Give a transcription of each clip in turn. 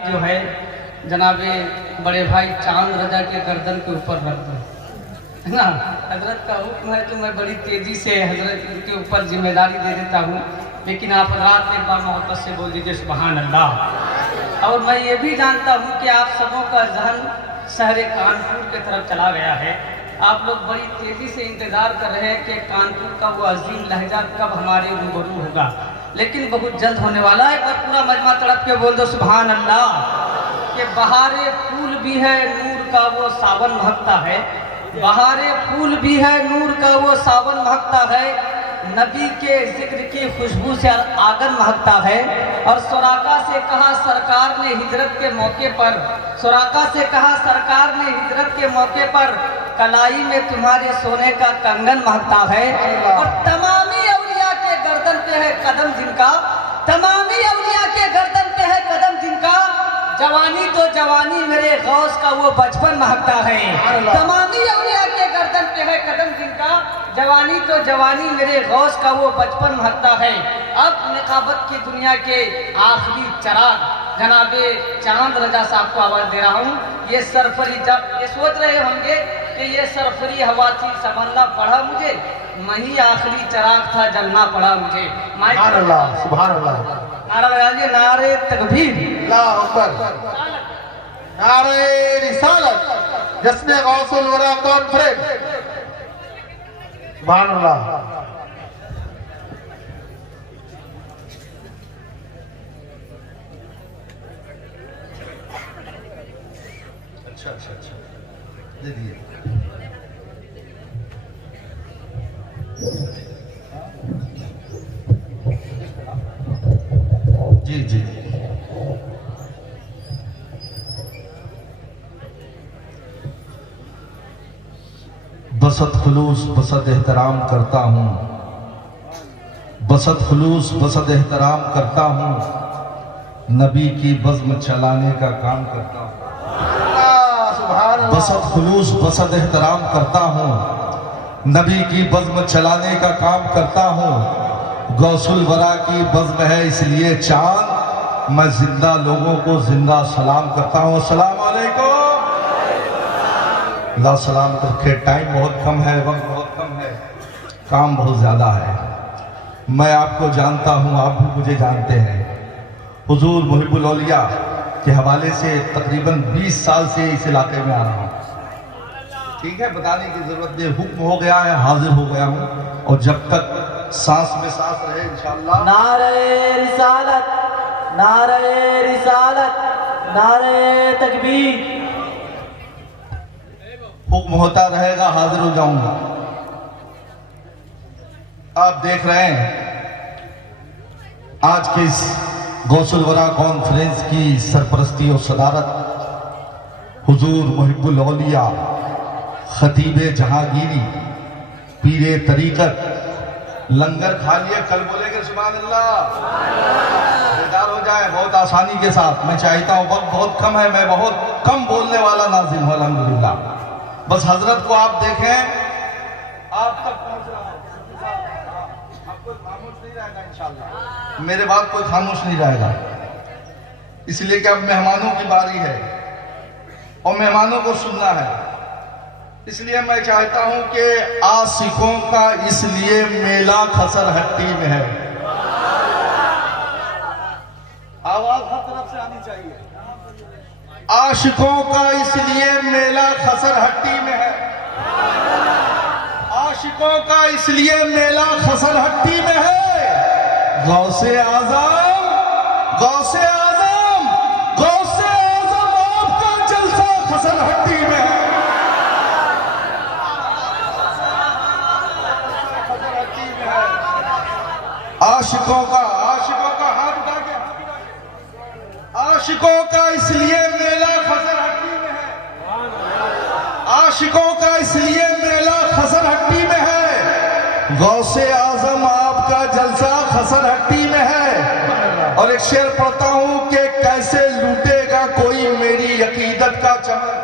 जो है जनाबे बड़े भाई चांद रजा के गर्दन के ऊपर रख दो, है ना। हजरत का हुक्म है तो मैं बड़ी तेजी से हजरत के ऊपर जिम्मेदारी दे देता हूँ, लेकिन आप रात में एक बार मोहब्बत से बोल दीजिए सुभान अल्लाह। और मैं ये भी जानता हूँ कि आप सबों का जहन शहर कानपुर की तरफ चला गया है। आप लोग बड़ी तेजी से इंतजार कर रहे हैं कि कानपुर का वो अजीम लहजा कब हमारे रूबरू होगा, लेकिन बहुत जल्द होने वाला है। और पूरा मजमा तड़प के बोल दो सुभान अल्लाह। कि बहारे फूल भी है नूर का वो सावन महकता है, बहारे फूल भी है नूर का वो सावन महकता है, नबी के जिक्र की खुशबू से आंगन महकता है। और सुराका से कहा सरकार ने हिजरत के मौके पर, सुराका से कहा सरकार ने हिजरत के मौके पर कलाई में तुम्हारे सोने का कंगन महकता है। और तमामी औलिया के गर्दन पे है कदम जिनका, तमामी औलिया के गर्दन पे है कदम जिनका, जवानी तो जवानी मेरे गौस का वो बचपन महकता है। तमामी औलिया के गर्दन पे है कदम जिनका, जवानी तो जवानी मेरे गौस का वो बचपन महकता है। अब निकाबत की दुनिया के आखिरी चराग जनाबे चांद रजा साहब को आवाज दे रहा हूँ। ये सरफरी, जब ये सोच रहे होंगे कि ये सरफरी हवा थी समझना पड़ा मुझे, वही आखिरी चराग था जलना पड़ा मुझे। सुभान अल्लाह, सुभान अल्लाह। नारा लगाइए, नारे तकबीर, अल्लाह अकबर, नारे रिसालत, जश्न गौसुल वरा कॉन्फ्रेंस। सुभान अल्लाह। अच्छा अच्छा अच्छा, दे दिए। जी जी, बसत खुलूस बसत एहतराम करता हूँ, बसत खुलूस बसत एहतराम करता हूँ, नबी की बज़्म चलाने का काम करता हूँ। बसत खुलूस बसत एहतराम करता हूँ, नबी की बज़्म चलाने का काम करता हूँ। गौसुल वरा की बज़्म है इसलिए चांद, मैं जिंदा लोगों को जिंदा सलाम करता हूँ। अस्सलाम वालेकुम। ला सलाम करके, टाइम बहुत कम है, वक्त बहुत कम है, काम बहुत ज़्यादा है। मैं आपको जानता हूँ, आप भी मुझे जानते हैं। हुजूर मुहिब्बुल औलिया के हवाले से तकरीबन 20 साल से इस इलाके में आ रहा हूँ। ठीक है, बताने की जरूरत नहीं, हुक्म हो गया है, हाजिर हो गया हूँ। और जब तक सांस में सांस रहे इंशाअल्लाह। नारे रिसालत, नारे रिसालत, नारे तकबीर, हुक्म होता रहेगा, हाजिर हो जाऊंगा। आप देख रहे हैं आज के इस गौसुल वरा कॉन्फ्रेंस की सरपरस्ती और सदारत हुजूर मुहिब्बुल औलिया खतीबे जहांगीरी पीरे तरीकत। लंगर खा लिए, कल बोलेंगे सुभान अल्लाह, बेदार हो जाए बहुत आसानी के साथ। मैं चाहता हूँ, वक्त बहुत कम है, मैं बहुत कम बोलने वाला नाज़िम हूं अल्हम्दुलिल्लाह। बस हजरत को आप देखें, आप तक पहुंच रहा हूं, आप कोई खामोश नहीं रहेगा इंशाअल्लाह। मेरे बाद कोई खामोश नहीं रहेगा, इसलिए कि अब मेहमानों की बारी है और मेहमानों को सुनना है। इसलिए मैं चाहता हूं कि आशिकों का इसलिए मेला खसर हट्टी में है। आवाज हर तरफ से आनी चाहिए। आशिकों का इसलिए मेला खसर हट्टी में है, आशिकों का इसलिए मेला खसर हट्टी में है। गौसे आज़म, गौसे आज़म, गौसे आज़म आपका जलसा खसर हट्टी में है। आशिकों का हाथ उठा के, आशिकों का इसलिए मेला खसर हट्टी में है, आशिकों का इसलिए मेला खसर हट्टी में है। गौसे आज़म आपका जलसा खसर हट्टी में है। और एक शेर पढ़ता हूं कि कैसे लूटेगा कोई मेरी अकीदत का चमन।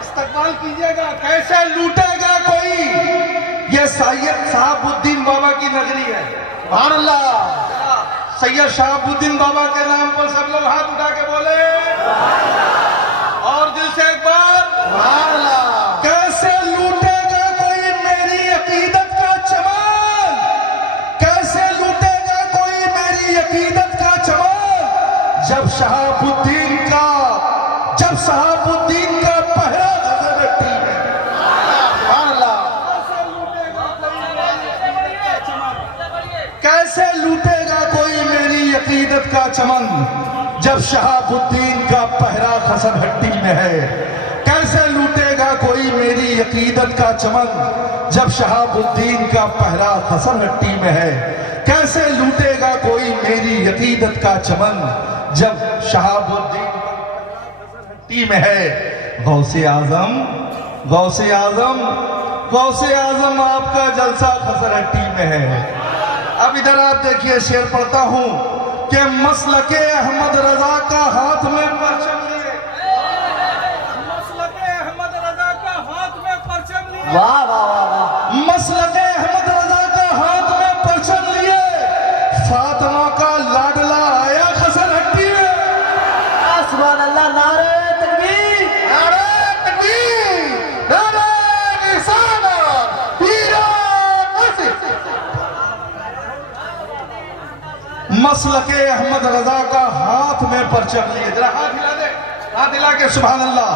इस्तकबाल कीजिएगा, कैसे लूटेगा कोई, ये सैयद शहाबुद्दीन बाबा की नगरी है। सुभान अल्लाह। सैयद शहाबुद्दीन बाबा के नाम पर सब लोग हाथ उठा जब शहाबुद्दीन का पहरा खसर हट्टी में। सुभान अल्लाह। कैसे लूटेगा कोई मेरी अकीदत का चमन जब शहाबुद्दीन का पहरा खसर हट्टी में है। कैसे लूटेगा कोई मेरी अकीदत का चमन जब शहाबुद्दीन का पहरा खसर हट्टी में है। कैसे लूटेगा कोई मेरी अकीदत का चमन जब शहाबुद्दीन हट्टी में है। गौसे आजम आपका जलसा खसर हट्टी में है। अब इधर आप देखिए, शेर पढ़ता हूं कि मसलके अहमद रजा का हाथ में परचम लिए। मसलके अहमद रजा का हाथ में परचम लिए। वाह वाह वाह वाह। मसलके अहमद रजा का हाथ में परचम लिए। फातिमा का लाडला आया खसर हट्टी में। सुभान अल्लाह। नारे तकबीर, नारे तकबीर, नारे रिसालत, वीरान नसीर। मसलके अहमद रजा का हाथ में परचम लिए। जरा हाथ हिला दे, हाथ हिला के सुभान अल्लाह।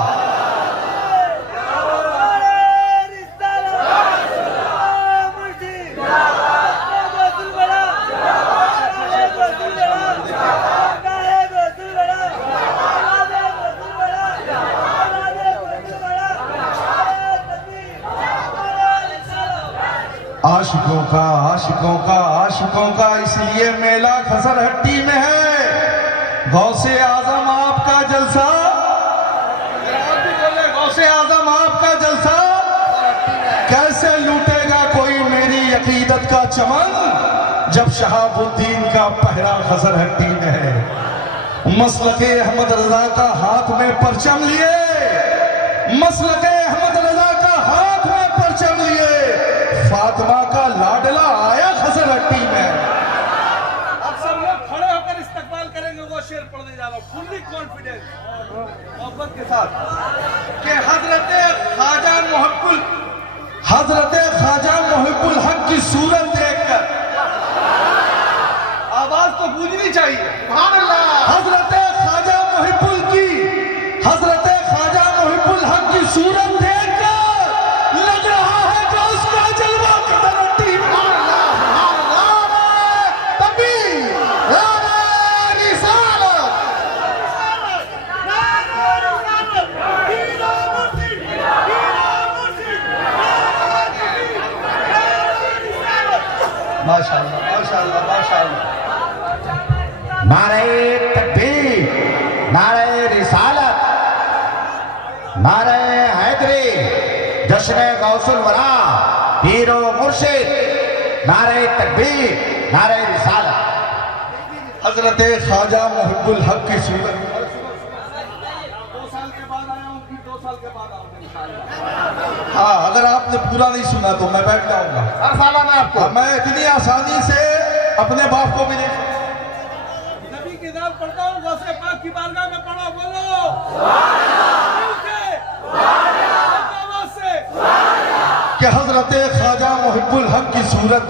आशिकों का इसलिए मेला खसर हट्टी में है। गौसे आजम आपका जलसा, गौसे आजम आपका जलसा कैसे लूटेगा कोई मेरी अकीदत का चमन जब शहाबुद्दीन का पहरा खसर हट्टी में है। मसलके अहमद रजा का हाथ में परचम लिए। मसलके अहमद रजा का हाथ में परचम लिए। फातिमा का लाडला आया खसर हट्टी में। अब सब लोग खड़े होकर इस्तकबाल करेंगे। वो शेर पढ़ने जा रहा हूँ, फुल्ली कॉन्फिडेंस, मोहब्बत के साथ कि हजरत ख्वाजा मुहिब्बुल हक की सूरत देखकर, आवाज तो गूंजनी चाहिए, सुभान अल्लाह। हजरत ख्वाजा मुहिब्बुल हक की सूरत देखकर लग रहा है कि उसका जलवा खसर हट्टी में। माशाअल्लाह, माशाअल्लाह, माशाअल्लाह। नारे तकबीर, नारे रिसालत, नारे हैदरी, जश्न गौसुल वरा, पीरो मुर्शिद। नारे तकबीर, नारे रिसालत। हजरत ख्वाजा मुहिब्बुल हक की सूरत। 2 साल के बाद आया हूँ, फिर 2 साल के बाद आऊंगा इंशाअल्लाह। हाँ, अगर आपने पूरा नहीं सुना तो मैं बैठ जाऊंगा। हर साल मैं आपको मैं इतनी आसानी से अपने बाप को भी नहीं। नबी की नाम पढ़ता हूँ, गौसे पाक की बारगाह में पढ़ो, बोलो कि हजरत ख्वाजा मुहिब्बुल हक की सूरत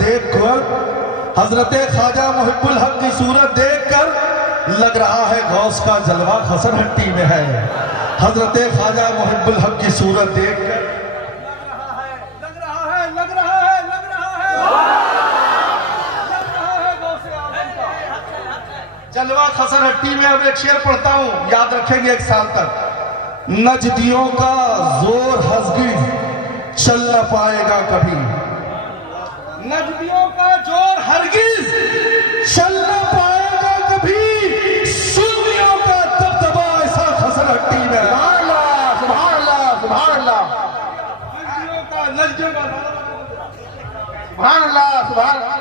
देखकर लग रहा है गौस का जलवा खसर हट्टी में है। हजरत ख्वाजा मुहिब्बुल हक की सूरत देखकर लग रहा है गौसे आजम का जलवा खसर हट्टी में। अब एक शेर पढ़ता हूं, याद रखेंगे 1 साल तक। नजदियों का जोर हज़गिज़ चल न पाएगा कभी। नजदियों का जोर हरगिज चल न पाएगा कभी। सुन्नियों का दबदबा ऐसा खसर हट्टी में। सुभान अल्लाह, सुभान अल्लाह, सुभान अल्लाह, नजदियों का सुभान अल्लाह, सुभान अल्लाह।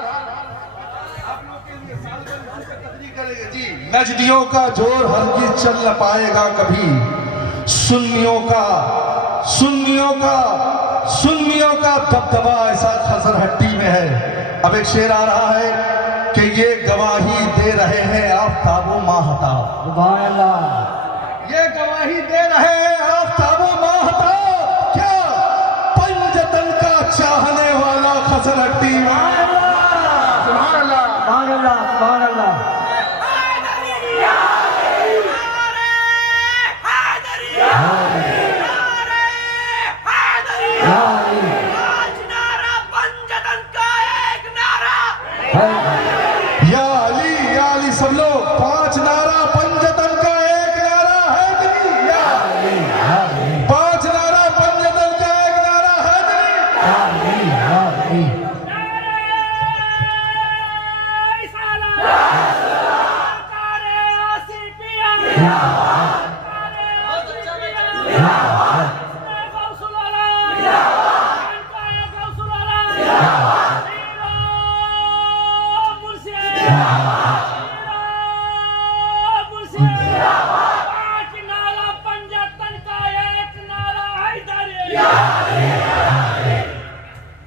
आप लोग के लिए साल भर इससे तकरीर करेंगे जी। नजदियों का जोर हरगिज चल न पाएगा कभी। सुन्नियों का दबदबा ऐसा खसर हट्टी में है। अब एक शेर आ रहा है कि ये गवाही दे रहे हैं आफताबो माहताब। सुभान अल्लाह। ये गवाही दे रहे हैं आफताबो माहताब। क्या पंजतन का चाहने वाला खसर हट्टी में। सुभान अल्लाह, सुभान अल्लाह, सुभान अल्लाह।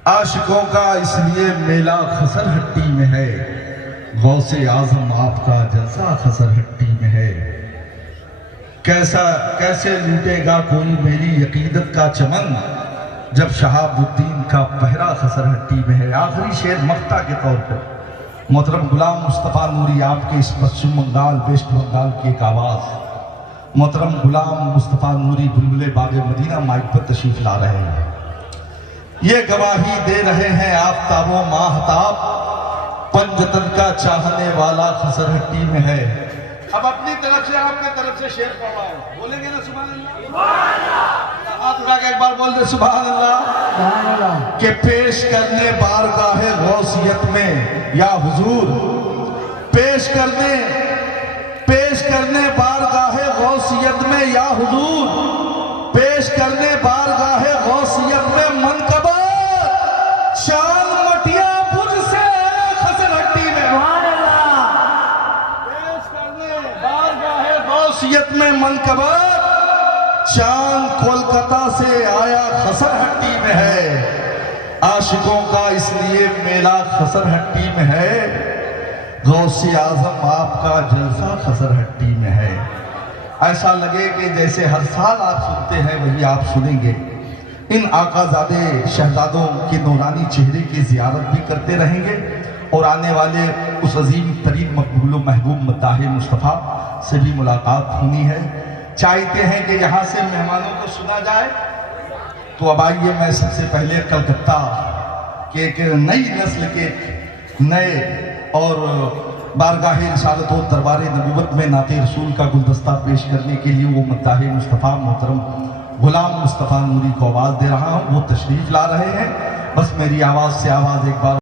आशिकों का इसलिए मेला खसरहट्टी में है, गौसे आजम आपका जलसा खसरहट्टी में है। कैसे लूटेगा कोई मेरी अकीदत का चमन, जब शहाबुद्दीन का पहरा खसरहट्टी में है। आखिरी शेर मक्ता के तौर पर मोहतरम गुलाम मुस्तफ़ा नूरी आपके इस पश्चिम बंगाल वेस्ट बंगाल की एक आवाज़, मोहतरम गुलाम मुस्तफ़ा नूरी बुलबुले बागे मदीना माइक पर तशरीफ ला रहे हैं। ये गवाही दे रहे हैं आफताबों माहताब, पंजतन का चाहने वाला खसरहट्टी में है। अब अपनी तरफ से आपके तरफ से शेर पढ़वाओ, बोलेंगे ना सुभान अल्लाह? हाथ उठा के एक बार बोल दे सुभान अल्लाह। के पेश करने बारगाहे गौसियत में या हुजूर, पेश करने बारगाहे गौसियत में या हुजूर, पेश करने बारगाहे गौसियत में मनकबत शान मटिया बुर्ज से खसरहट्टी में। पेश करने बारगाहे गौसियत में मनकबत चांद कोलकाता से आया खसरहट्टी में है। आशिकों का इसलिए मेला खसरहट्टी में है, गौसे आजम आपका जलसा खसरहट्टी में है। ऐसा लगे कि जैसे हर साल आप सुनते हैं वही आप सुनेंगे। इन आकाजादे शहजादों के नूरानी चेहरे की जियारत भी करते रहेंगे और आने वाले उस अजीम तरीन मकबूल महबूब मद्दाह मुस्तफ़ा से भी मुलाकात होनी है। चाहते हैं कि यहाँ से मेहमानों को सुना जाए, तो अब आइए मैं सबसे पहले कलकत्ता के एक नई नस्ल के नए और बारगाहे रिसालत और दरबार नबूवत में नाते रसूल का गुलदस्ता पेश करने के लिए वो मद्दाह मुस्तफ़ा मोहतरम गुलाम मुस्तफ़ा नूरी को आवाज़ दे रहा हूँ। वो तशरीफ़ ला रहे हैं, बस मेरी आवाज़ से आवाज़ एक बार